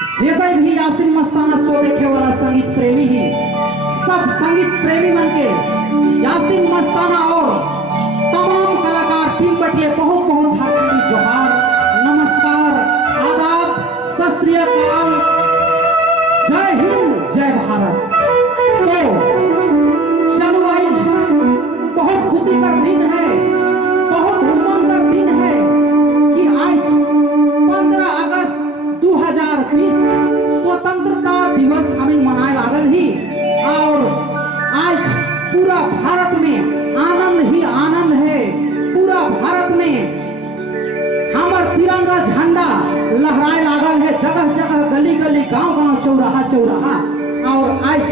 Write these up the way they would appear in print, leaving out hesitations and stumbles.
जेते भी यासिन मस्ताना शो देखे वाला संगीत प्रेमी ही सब संगीत प्रेमी मन के यासिन मस्ताना और तमाम कलाकार टीम बटले बहुत बहुत झारखंडी जोहार, नमस्कार, आदाब, सत श्री अकाल, जय हिंद, जय भारत। तो चलो आज बहुत खुशी का दिन है, बहुत उमंग का दिन है कि आज 15 अगस्त 2020 स्वतंत्रता दिवस हमें मनाए लागल ही और आज पूरा भारत में आनंद ही आनंद है। पूरा भारत में हमार तिरंगा झंडा लहराए लागल है, जगह जगह, गली गली, गांव गांव, चौराहा चौराहा। और आज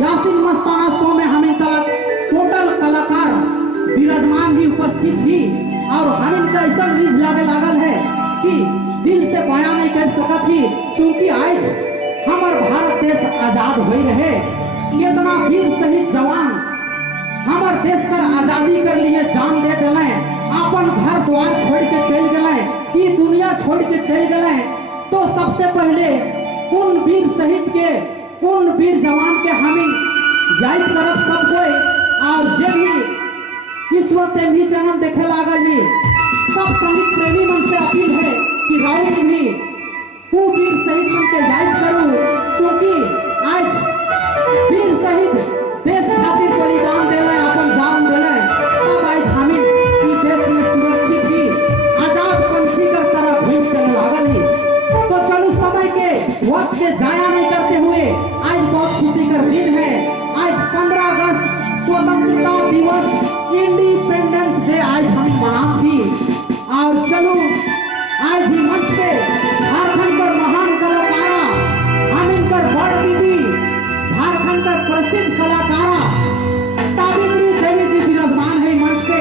यासिन मस्ताना शो में हमें टोटल कलाकार विराजमान ही उपस्थित ही और हमें का ऐसा रीज लागे लागल है कि दिल से बयान नहीं कर सकत ही, क्योंकि आज हमार भारत देश आजाद हो रहे। कितना वीर शहीद जवान हमार देश कर आजादी कर लिए जान दे दिले, अपन घर द्वार छोड़ के चल गए, ये दुनिया छोड़ के चल गए। तो सबसे पहले कौन वीर शहीद के, कौन वीर जवान के हमें याद करब सब कोई। और जे भी इस वक्त एमवी चैनल देखे लागल ही सब संगीत प्रेमी मन से अपील है कि राउत भी वो वीर शहीद मन के याद करूं, क्योंकि आज वीर शहीद देश खातिर बलिदान देले, अपन जान देले, तब आज हमें इस देश में सुरक्षित ही आजाद पंछी कर तरह घूम कर लागल ही। तो चलो समय के वक्त के जाया नहीं करते हुए आज बहुत खुशी का दिन है। आज 15 अगस्त स्वतंत्रता दिवस, इंडिपेंडेंस डे आज हम मना थी। और चलो आज ही मंच पे झारखंड का महान कलाकारा, हम इनकर बड़ दीदी, झारखंड का प्रसिद्ध कलाकारा सावित्री देवी जी विराजमान है मंच पे।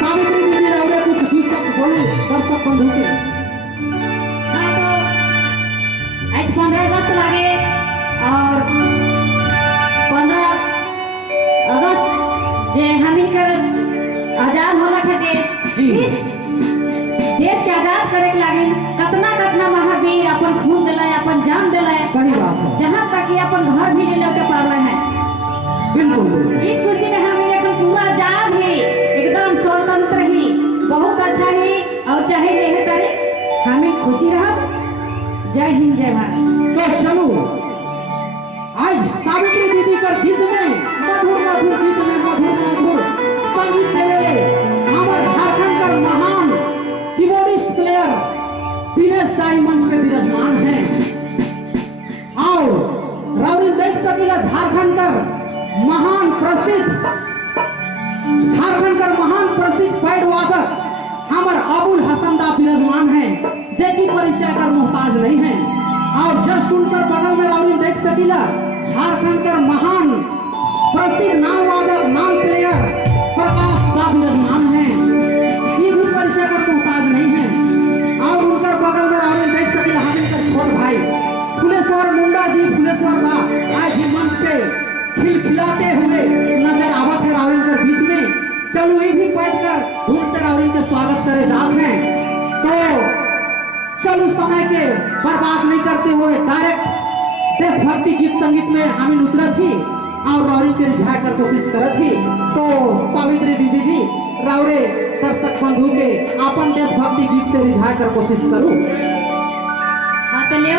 सावित्री दीदी रहे कुछ दू शब्द बोलो दर्शक बंधु के। आज 15 अगस्त लागे और 15 अगस्त जे हम इनकर आजाद होला के देश देश के आजाद करे के लागे कतना कतना महावीर अपन खून दिला, अपन जान दिला, सही बात है, जहाँ तक कि अपन घर भी ले लौटे पावे हैं। बिल्कुल इस खुशी में हम एकदम पूरा आजाद ही, एकदम स्वतंत्र ही, बहुत अच्छा ही और चाहे रहे करे हमें खुशी रहा। जय हिंद, जय भारत। तो चलो आज सावित्री दीदी का गीत में मधुर मधुर गीत में मधुर मधुर संगीत देवे हमारे झारखंड का महान कीबोर्डिस्ट प्लेयर दिनेश दाई मंच पे विराजमान है। और रावरी देख सकीला झारखंड का महान प्रसिद्ध पैड वादक हमारे अबुल हसन दा विराजमान है, जेकी परिचय का मोहताज नहीं है। और जस्ट उनकर बगल में रावरी देख सकीला झारखंड का महान प्रसिद्ध नाम वादक, नाम प्लेयर प्रकाश दा विराजमान है, ये भी परिचय का मोहताज नहीं है। और उनकर बगल में रावरी देख सकीला हम इनका छोट भाई फुलेश्वर मुंडा जी, फुलेश्वर दा आज ही मंच पे खिलखिलाते हुए नजर आवत है रावरी के बीच में। चलो ये भी पढ़ कर धूम से रावरी के स्वागत करे जाते हैं। तो चलो समय के बर्बाद नहीं करते हुए डायरेक्ट देशभक्ति गीत संगीत में हमें उतरत थी और रावरी के रिझाए कर कोशिश करत थी। तो सावित्री दीदी जी रावरे दर्शक बंधु के अपन देशभक्ति गीत से रिझाए कर कोशिश करूं। हाँ तो ले